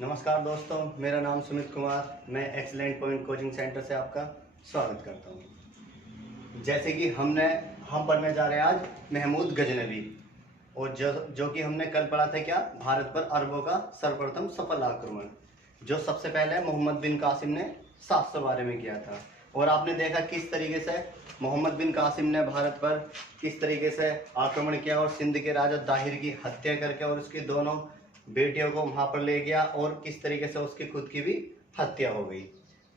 नमस्कार दोस्तों, मेरा नाम सुमित कुमार। मैं एक्सीलेंट पॉइंट कोचिंग सेंटर से आपका स्वागत करता हूं। जैसे कि हम पढ़ने जा रहे हैं आज महमूद गजनवी, और जो कि हमने कल पढ़ा था क्या, भारत पर अरबों का सर्वप्रथम सफल आक्रमण, जो सबसे पहले मोहम्मद बिन कासिम ने 712 में किया था। और आपने देखा किस तरीके से मोहम्मद बिन कासिम ने भारत पर किस तरीके से आक्रमण किया और सिंध के राजा दाहिर की हत्या करके और उसकी दोनों बेटियों को वहां पर ले गया, और किस तरीके से उसकी खुद की भी हत्या हो गई।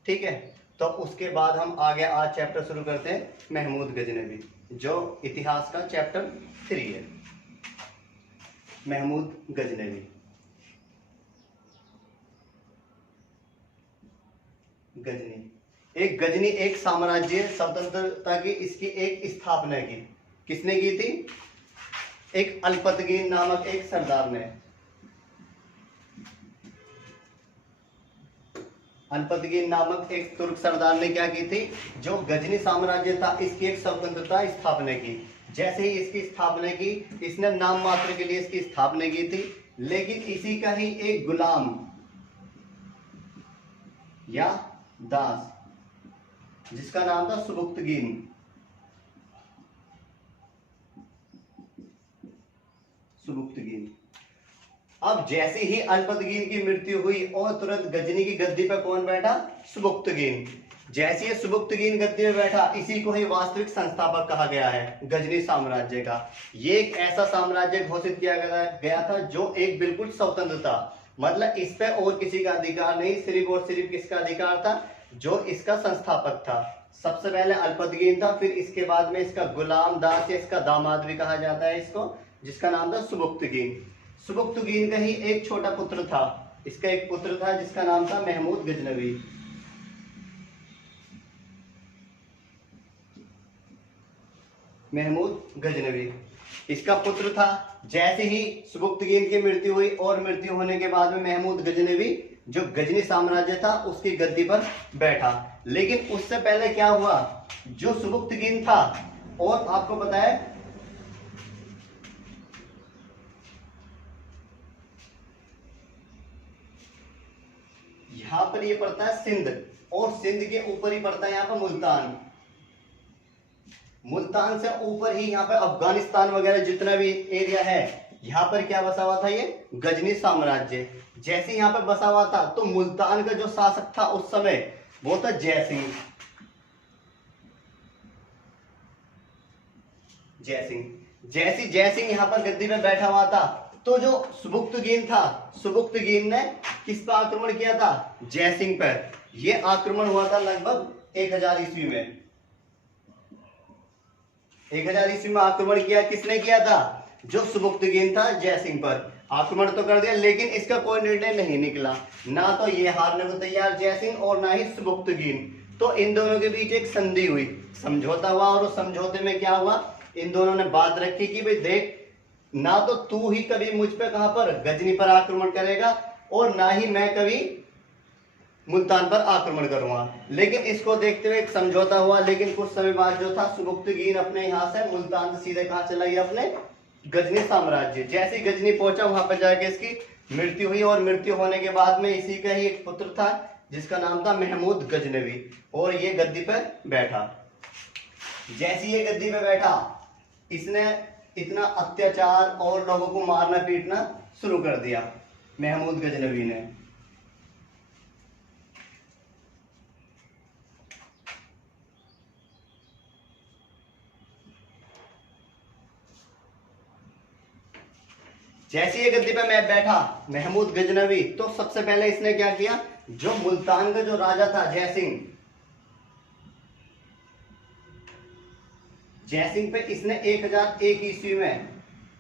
ठीक है, तो उसके बाद हम आगे आज चैप्टर शुरू करते हैं महमूद गजनवी, जो इतिहास का चैप्टर 3 है। महमूद गजनवी। गजनी एक साम्राज्य स्वतंत्रता की इसकी एक स्थापना की। किसने की थी? एक अल्पतगीन नामक एक सरदार ने। अल्पतगीन नामक एक तुर्क सरदार ने क्या की थी? जो गजनी साम्राज्य था इसकी एक स्वतंत्रता स्थापना की। जैसे ही इसकी स्थापना की, इसने नाम मात्र के लिए इसकी स्थापना की थी, लेकिन इसी का ही एक गुलाम या दास, जिसका नाम था सुबुक्तगीन। अब जैसे ही अल्पतगीन की मृत्यु हुई और तुरंत गजनी की गद्दी पर कौन बैठा? सुबुक्तगीन। जैसे ही सुबुक्तगीन गद्दी पे बैठा, इसी को ही वास्तविक संस्थापक कहा गया है गजनी साम्राज्य का। ये एक ऐसा साम्राज्य घोषित किया गया था जो एक बिल्कुल स्वतंत्र था, मतलब इस पे और किसी का अधिकार नहीं, सिर्फ और सिर्फ किसका अधिकार था? जो इसका संस्थापक था। सबसे पहले अल्पतगीन था, फिर इसके बाद में इसका गुलाम, दास या इसका दामाद भी कहा जाता है इसको, जिसका नाम था सुबुक्तगीन। सुबुक्तगीन का ही एक छोटा पुत्र था, इसका एक पुत्र था जिसका नाम था महमूद गजनवी। महमूद गजनवी इसका पुत्र था। जैसे ही सुबुक्तगीन की मृत्यु हुई और मृत्यु होने के बाद में महमूद गजनवी जो गजनी साम्राज्य था उसकी गद्दी पर बैठा। लेकिन उससे पहले क्या हुआ? जो सुबुक्तगीन था, और आपको पता है यहां पर ये पड़ता है सिंध, और सिंध के ऊपर ही पड़ता है यहाँ पर मुल्तान। मुल्तान से ऊपर ही यहाँ पर अफगानिस्तान वगैरह जितना भी एरिया है, यहाँ पर क्या बसा हुआ था? ये गजनी साम्राज्य। जैसे यहाँ पर बसा हुआ था, तो मुल्तान का जो शासक था उस समय वो था जयसिंह। जयसिंह यहाँ पर गद्दी में बैठा हुआ था, तो जो सुबुक्तगीन था, सुबुक्तगीन ने किस पर आक्रमण किया था? जयसिंह पर। यह आक्रमण हुआ था लगभग 1000 ईस्वी में। 1000 ईस्वी में आक्रमण किया। किसने किया था? जो सुबुक्तगीन था, जयसिंह पर आक्रमण तो कर दिया, लेकिन इसका कोई निर्णय नहीं निकला। ना तो ये हारने को तैयार जयसिंह, और ना ही सुबुक्तगीन। तो इन दोनों के बीच एक संधि हुई, समझौता हुआ, और उस समझौते में क्या हुआ? इन दोनों ने बात रखी कि भाई देख, ना तो तू ही कभी मुझ पे कहां पर, गजनी पर आक्रमण करेगा, और ना ही मैं कभी मुल्तान पर आक्रमण करूंगा। लेकिन इसको देखते हुए एक समझौता हुआ। लेकिन कुछ समय बाद जो था, सुबुक्तगीन अपने यहां से मुल्तान से सीधे कहां चला गया? अपने गजनी साम्राज्य। जैसे ही गजनी पहुंचा, वहां पर जाके इसकी मृत्यु हुई, और मृत्यु होने के बाद में इसी का ही एक पुत्र था जिसका नाम था महमूद गजनवी, और ये गद्दी पर बैठा। जैसे ये गद्दी पे बैठा, इसने इतना अत्याचार और लोगों को मारना पीटना शुरू कर दिया महमूद गजनवी ने। जैसे ये गद्दी पे मैं बैठा महमूद गजनवी, तो सबसे पहले इसने क्या किया? जो मुल्तान का जो राजा था जयसिंह पे इसने 1001 ईस्वी में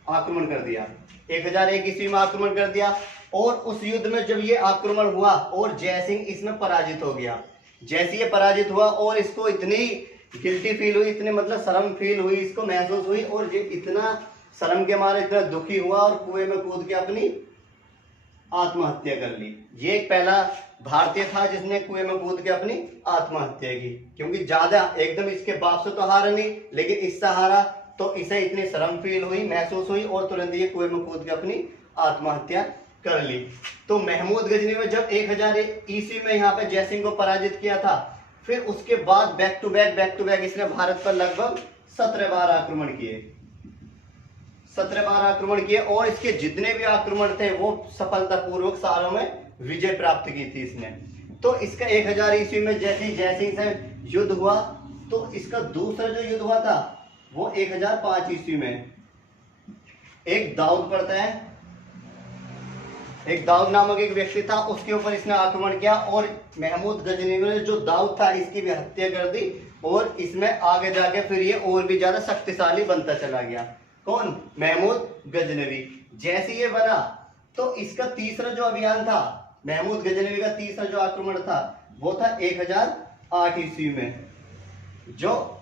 आक्रमण कर दिया। 1001 ईस्वी में आक्रमण कर दिया, और उस युद्ध में जब ये आक्रमण हुआ और जयसिंह इसमें पराजित हो गया। जैसे ये पराजित हुआ, और इसको इतनी गिल्टी फील हुई, इतने मतलब शर्म फील हुई, इसको महसूस हुई, और ये इतना शर्म के मारे इतना दुखी हुआ और कुएं में कूद के अपनी आत्महत्या कर ली। ये एक पहला भारतीय था जिसने कुएं में कूद के अपनी आत्महत्या की, क्योंकि ज्यादा एकदम इसके बाप से तो हारा नहीं, लेकिन इससे हारा, तो इसे इतनी शर्म फील हुई, महसूस हुई, और तुरंत ये कुएं में कूद के अपनी आत्महत्या कर ली। तो महमूद गजनी में जब 1000 ईस्वी में यहाँ पे जयसिंह को पराजित किया था, फिर उसके बाद बैक टू बैक इसने भारत पर लगभग 17 बार आक्रमण किए, 17 बार आक्रमण किए, और इसके जितने भी आक्रमण थे वो सफलतापूर्वक सारों में विजय प्राप्त की थी इसने। तो इसका 1000 ईस्वी में जैसे जयसिंह से युद्ध हुआ, तो इसका दूसरा जो युद्ध हुआ था वो 1005 ईस्वी में। एक दाऊद पड़ता है, एक दाऊद नामक एक व्यक्ति था, उसके ऊपर इसने आक्रमण किया और महमूद गजनवी ने जो दाऊद था इसकी भी हत्या कर दी, और इसमें आगे जाके फिर ये और भी ज्यादा शक्तिशाली बनता चला गया। कौन? महमूद गजनवी। जैसे ये बना तो इसका तीसरा जो अभियान था, महमूद गजनवी का तीसरा जो आक्रमण था वो था 1008 ईस्वी में, जो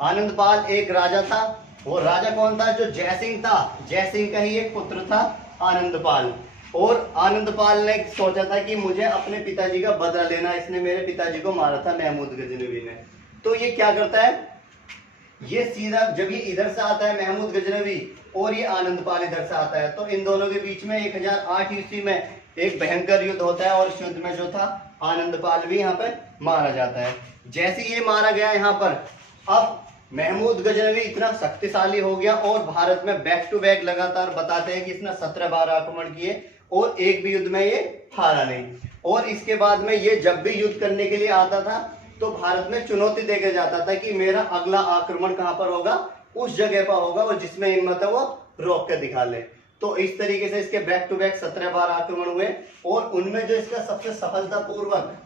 आनंदपाल एक राजा था। वो राजा कौन था? जो जयसिंह था, जयसिंह का ही एक पुत्र था आनंदपाल। और आनंदपाल ने सोचा था कि मुझे अपने पिताजी का बदला लेना, इसने मेरे पिताजी को मारा था महमूद गजनवी ने। तो ये क्या करता है, ये सीधा जब ये इधर से आता है महमूद गजनवी और ये आनंदपाल इधर से आता है, तो इन दोनों के बीच में 1008 ईस्वी में एक भयंकर युद्ध होता है, और इस युद्ध में जो था आनंदपाल भी यहाँ पर मारा जाता है। जैसे ये मारा गया यहाँ पर, अब महमूद गजनवी इतना शक्तिशाली हो गया और भारत में बैक टू बैक लगातार बताते हैं कि इसने 17 बार आक्रमण किए और एक भी युद्ध में ये हारा नहीं। और इसके बाद में ये जब भी युद्ध करने के लिए आता था तो भारत में चुनौती देकर जाता था कि मेरा अगला आक्रमण कहां पर होगा, उस जगह पर होगा, और जिसमें हिम्मत है वो रोक कर दिखा ले। तो इस तरीके से इसके बैक टू बैक 17 बार आक्रमण हुए, और उनमें जो इसका सबसे सफलतापूर्वक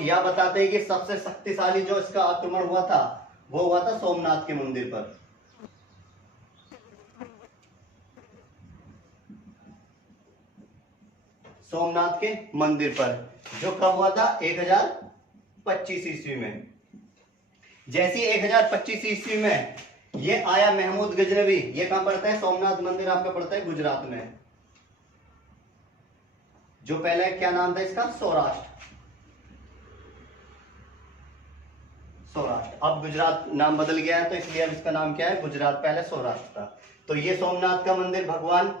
यह बताते हैं कि सबसे शक्तिशाली जो इसका आक्रमण हुआ था वो हुआ था सोमनाथ के मंदिर पर। सोमनाथ के मंदिर पर, जो कब हुआ था? 1025 ईस्वी में। जैसे 1025 ईस्वी में ये आया महमूद गजनवी, ये कहां पड़ता है? सोमनाथ मंदिर आपका पड़ता है गुजरात में। जो पहले क्या नाम था इसका? सौराष्ट्र। अब गुजरात नाम बदल गया है, तो इसलिए अब इसका नाम क्या है? गुजरात। पहले सौराष्ट्र था। तो ये सोमनाथ का मंदिर भगवान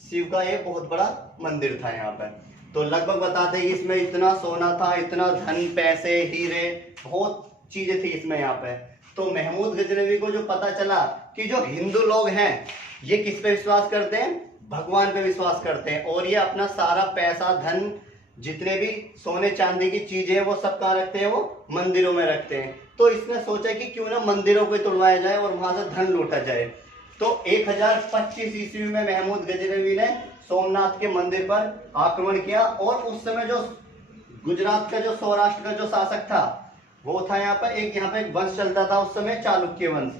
शिव का एक बहुत बड़ा मंदिर था यहाँ पर। तो लगभग बताते हैं इसमें इतना सोना था, इतना धन, पैसे, हीरे, बहुत चीजें थी इसमें यहाँ पे। तो महमूद गजनवी को जो पता चला कि जो हिंदू लोग हैं ये किस पे विश्वास करते हैं? भगवान पे विश्वास करते हैं, और ये अपना सारा पैसा, धन, जितने भी सोने चांदी की चीजें वो सब कहाँ रखते हैं? वो मंदिरों में रखते हैं। तो इसने सोचा कि क्यों ना मंदिरों को तोड़वाया जाए और वहां से धन लूटा जाए। तो 1025 ईस्वी में महमूद गजनवी ने सोमनाथ के मंदिर पर आक्रमण किया, और उस समय जो गुजरात का, जो सौराष्ट्र का जो शासक था वो था यहाँ पर एक वंश चलता था उस समय, चालुक्य वंश।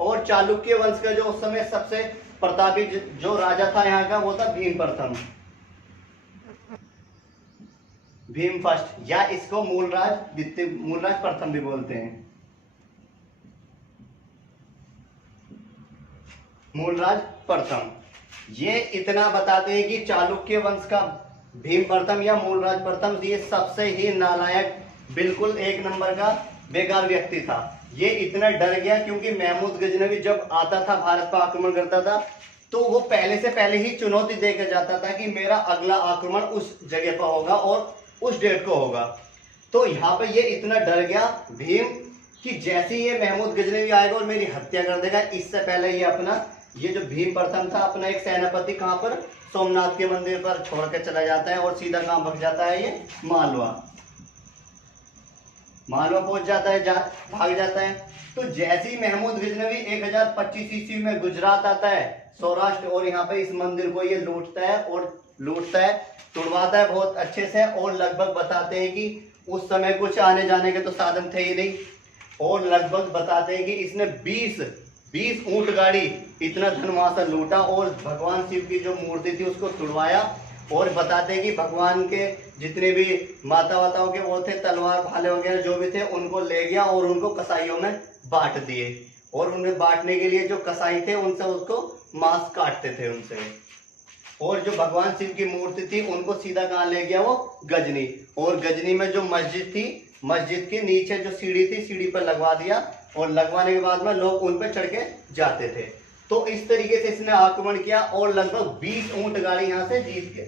और चालुक्य वंश का जो उस समय सबसे प्रतापी जो राजा था यहाँ का वो था भीम प्रथम, भीम फर्स्ट, या इसको मूलराज द्वितीय, मूलराज प्रथम भी बोलते हैं। मूलराज प्रथम, ये इतना बताते हैं कि चालुक्य वंश का भीम प्रथम या मूलराज प्रथम ये सबसे ही नालायक, बिल्कुल एक नंबर का बेकार व्यक्ति था। ये इतना डर गया क्योंकि महमूद गजनवी जब आता था भारत पर आक्रमण करता था तो वो पहले से पहले ही चुनौती देकर जाता था कि मेरा अगला आक्रमण उस जगह पर होगा और उस डेट को होगा। तो यहाँ पे ये इतना डर गया भीम कि जैसे ही ये महमूद गजनवी आएगा और मेरी हत्या कर देगा, इससे पहले ये अपना, ये जो भीम प्रथम था अपना एक सेनापति कहाँ पर? सोमनाथ के मंदिर पर छोड़ के चला जाता है और सीधा कहाँ भाग जाता है? ये मालवा पहुंच जाता है, भाग जाता है। तो जैसे ही महमूद गजनवी 1025 ईस्वी में गुजरात आता है, सौराष्ट्र, और यहाँ पे इस मंदिर को ये लूटता है, तुड़वाता है बहुत अच्छे से। और लगभग बताते हैं कि उस समय कुछ आने जाने के तो साधन थे ही नहीं, और लगभग बताते हैं कि इसने 20 ऊंट गाड़ी इतना धन वहां से लूटा और भगवान शिव की जो मूर्ति थी उसको तुड़वाया। और बताते हैं कि भगवान के जितने भी माता वाताओं के वो थे, तलवार भाले वगैरह जो भी थे, उनको ले गया और उनको कसाईयों में बांट दिए। और उन्हें बांटने के लिए जो कसाई थे उनसे उसको मांस काटते थे उनसे। और जो भगवान शिव की मूर्ति थी उनको सीधा कहाँ ले गया, वो गजनी। और गजनी में जो मस्जिद थी, मस्जिद के नीचे जो सीढ़ी थी, सीढ़ी पर लगवा दिया। और लगवाने के बाद में लोग उन पर चढ़ के जाते थे। तो इस तरीके से इसने आक्रमण किया और लगभग 20 ऊंट गाड़ी यहां से जीत के,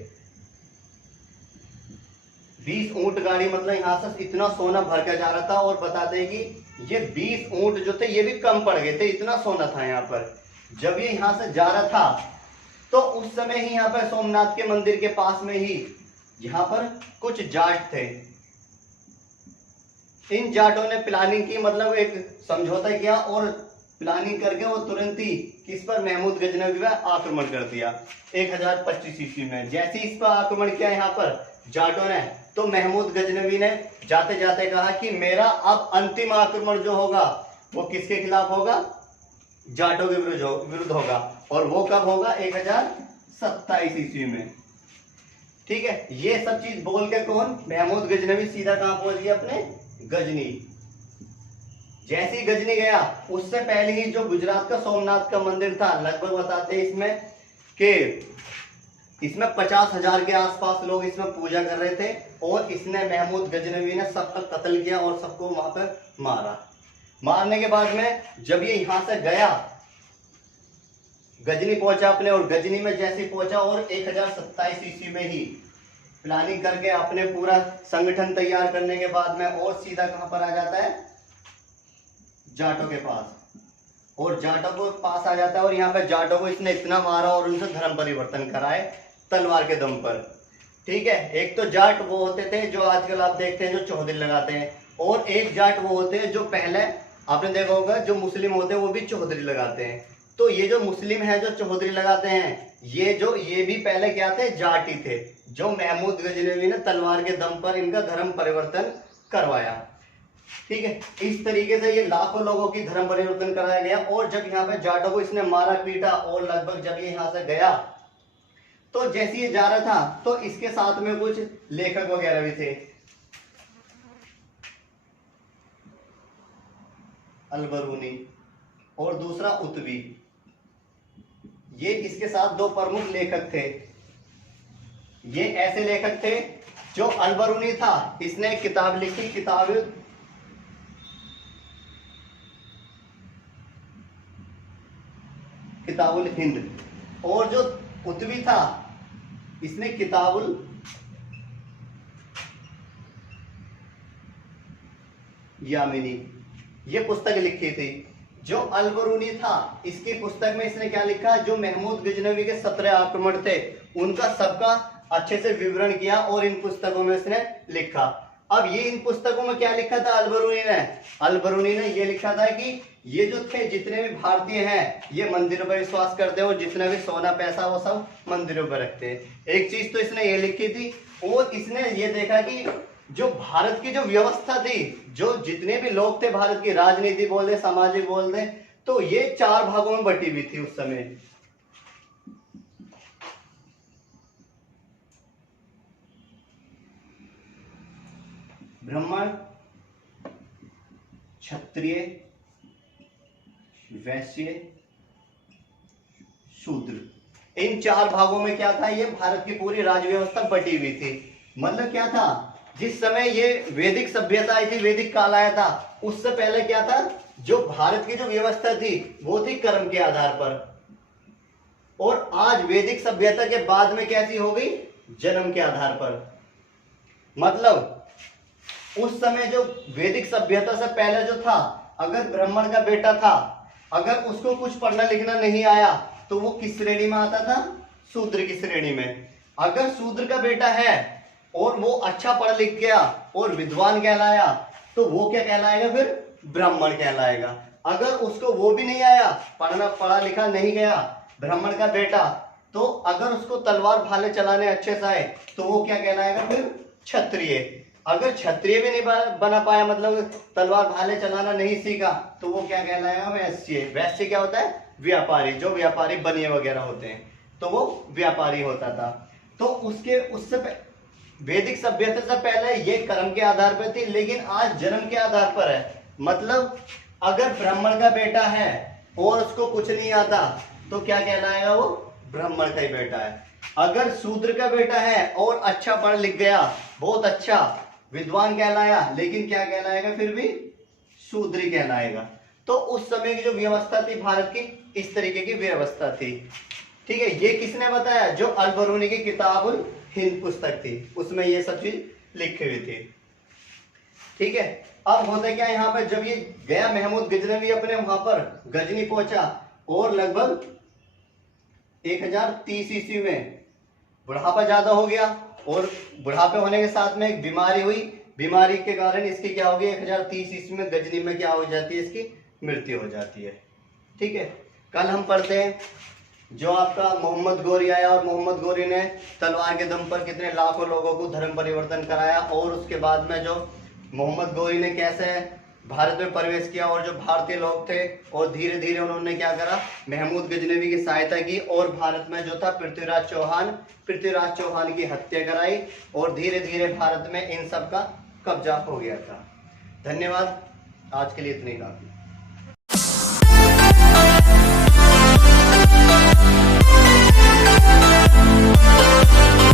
20 ऊंट गाड़ी मतलब यहां से इतना सोना भर के जा रहा था। और बताते हैं कि ये 20 ऊंट जो थे ये भी कम पड़ गए थे, इतना सोना था यहाँ पर। जब ये यहां से जा रहा था तो उस समय ही यहाँ पर सोमनाथ के मंदिर के पास में ही यहाँ पर कुछ जाट थे। इन जाटों ने प्लानिंग की, मतलब एक समझौता किया और प्लानिंग करके वो तुरंत ही किस पर, महमूद गजनवी पर आक्रमण कर दिया 1025 ईस्वी में। जैसे इस पर आक्रमण किया यहाँ पर जाटों ने, तो महमूद गजनवी ने जाते जाते कहा कि मेरा अब अंतिम आक्रमण जो होगा वो किसके खिलाफ होगा, जाटों के विरुद्ध होगा। और वो कब होगा, 1027 ईस्वी में। ठीक है, ये सब चीज बोल के कौन, महमूद गजनवी सीधा कहां पहुंच गया, अपने गजनी। जैसे ही गजनी गया, उससे पहले ही जो गुजरात का सोमनाथ का मंदिर था, लगभग बताते हैं इसमें कि इसमें 50,000 के आसपास लोग इसमें पूजा कर रहे थे। और इसने, महमूद गजनवी ने सबका कत्ल किया और सबको वहां पर मारा। मारने के बाद में जब ये यहां से गया, गजनी पहुंचा अपने, और गजनी में जैसे पहुंचा और 1027 ईस्वी में ही प्लानिंग करके अपने पूरा संगठन तैयार करने के बाद में और सीधा कहां पर आ जाता है, जाटों के पास। और जाटों को पास आ जाता है और यहाँ पे जाटों को इसने इतना मारा और उनसे धर्म परिवर्तन कराए तलवार के दम पर। ठीक है, एक तो जाट वो होते थे जो आजकल आप देखते हैं जो चौधरी लगाते हैं, और एक जाट वो होते हैं जो पहले आपने देखा होगा जो मुस्लिम होते हैं वो भी चौधरी लगाते हैं। तो ये जो मुस्लिम है जो चौधरी लगाते हैं, ये भी पहले क्या थे, जाट ही थे, जो महमूद गजनवी ने तलवार के दम पर इनका धर्म परिवर्तन करवाया। ठीक है, इस तरीके से ये लाखों लोगों की धर्म परिवर्तन कराया गया। और जब यहाँ पे जाटों को इसने मारा पीटा, और लगभग जब ये यहाँ से गया तो जैसे ये जा रहा था तो इसके साथ में कुछ लेखक वगैरह भी थे, अलबरूनी और दूसरा उत्वी। ये इसके साथ दो प्रमुख लेखक थे। ये ऐसे लेखक थे, जो अलबरूनी था इसने एक किताब लिखी, किताबुल हिंद। और जो उत्वी था इसने किताबुल यामिनी ये पुस्तक लिखी थी। जो अलबरूनी था इसकी पुस्तक में इसने क्या लिखा, जो महमूद गजनवी के 17 आक्रमण थे उनका सबका अच्छे से विवरण किया और इन पुस्तकों में इसने लिखा। अब ये इन पुस्तकों में क्या लिखा था अलबरूनी ने ये लिखा था कि ये जो थे जितने भी भारतीय हैं ये मंदिरों पर विश्वास करते हैं और जितना भी सोना पैसा वो सब मंदिरों पर रखते हैं। एक चीज तो इसने ये लिखी थी। और इसने ये देखा कि जो भारत की जो व्यवस्था थी, जो जितने भी लोग थे भारत की, राजनीति बोल दे, सामाजिक बोल दे, तो ये 4 भागों में बटी हुई थी उस समय। ब्राह्मण, क्षत्रिय, वैश्य, शूद्र। इन 4 भागों में क्या था, ये भारत की पूरी राज व्यवस्था बटी हुई थी। मतलब क्या था, जिस समय ये वैदिक सभ्यता आई थी, वैदिक काल आया था, उससे पहले क्या था, जो भारत की जो व्यवस्था थी वो थी कर्म के आधार पर। और आज वैदिक सभ्यता के बाद में कैसी हो गई, जन्म के आधार पर। मतलब उस समय जो वैदिक सभ्यता से पहले जो था, अगर ब्राह्मण का बेटा था, अगर उसको कुछ पढ़ना लिखना नहीं आया तो वो किस श्रेणी में आता था, शूद्र की श्रेणी में। अगर शूद्र का बेटा है और वो अच्छा पढ़ लिख गया और विद्वान कहलाया तो वो क्या कहलाएगा, फिर ब्राह्मण कहलाएगा। अगर उसको वो भी नहीं आया, पढ़ा लिखा नहीं गया, ब्राह्मण का बेटा, तो अगर उसको तलवार भाले चलाने अच्छे से आए तो वो क्या कहलाएगा, फिर क्षत्रिय। अगर क्षत्रिय भी नहीं बना पाया, मतलब तलवार भाले चलाना नहीं सीखा, तो वो क्या कहलाएगा, वैश्य। वैश्य क्या होता है, व्यापारी। जो व्यापारी बनिए वगैरह होते हैं तो वो व्यापारी होता था। तो उससे वैदिक सभ्यता से पहले ये कर्म के आधार पर थी, लेकिन आज जन्म के आधार पर है। मतलब अगर ब्राह्मण का बेटा है और उसको कुछ नहीं आता तो क्या कहलाएगा? वो ब्राह्मण का ही बेटा है। अगर शूद्र का बेटा है और अच्छा पढ़ लिख गया, बहुत अच्छा विद्वान कहलाया, लेकिन क्या कहलाएगा? फिर भी शूद्र ही कहलाएगा। तो उस समय की जो व्यवस्था थी भारत की, इस तरीके की व्यवस्था थी। ठीक है, ये किसने बताया? जो अल-बरूनी की किताबुल हिंद पुस्तक थी, उसमें ये सब चीज लिखी हुई थी। ठीक है, अब होता क्या यहाँ पर, जब ये गया महमूद गजनवी अपने वहां पर गजनी पहुंचा और लगभग 1030 ईस्वी में बुढ़ापा ज्यादा हो गया, और बुढ़ापे होने के साथ में एक बीमारी हुई। बीमारी के कारण इसकी क्या हो गई? 1030 ईस्वी में गजनी में क्या हो जाती है? इसकी मृत्यु हो जाती है। ठीक है, कल हम पढ़ते हैं जो आपका मोहम्मद गोरी आया, और मोहम्मद गोरी ने तलवार के दम पर कितने लाखों लोगों को धर्म परिवर्तन कराया, और उसके बाद में जो मोहम्मद गोरी ने कैसे भारत में प्रवेश किया, और जो भारतीय लोग थे और धीरे धीरे उन्होंने क्या करा? महमूद गजनवी की सहायता की, और भारत में जो था पृथ्वीराज चौहान की हत्या कराई, और धीरे धीरे भारत में इन सब का कब्जा हो गया था। धन्यवाद, आज के लिए इतनी काफी।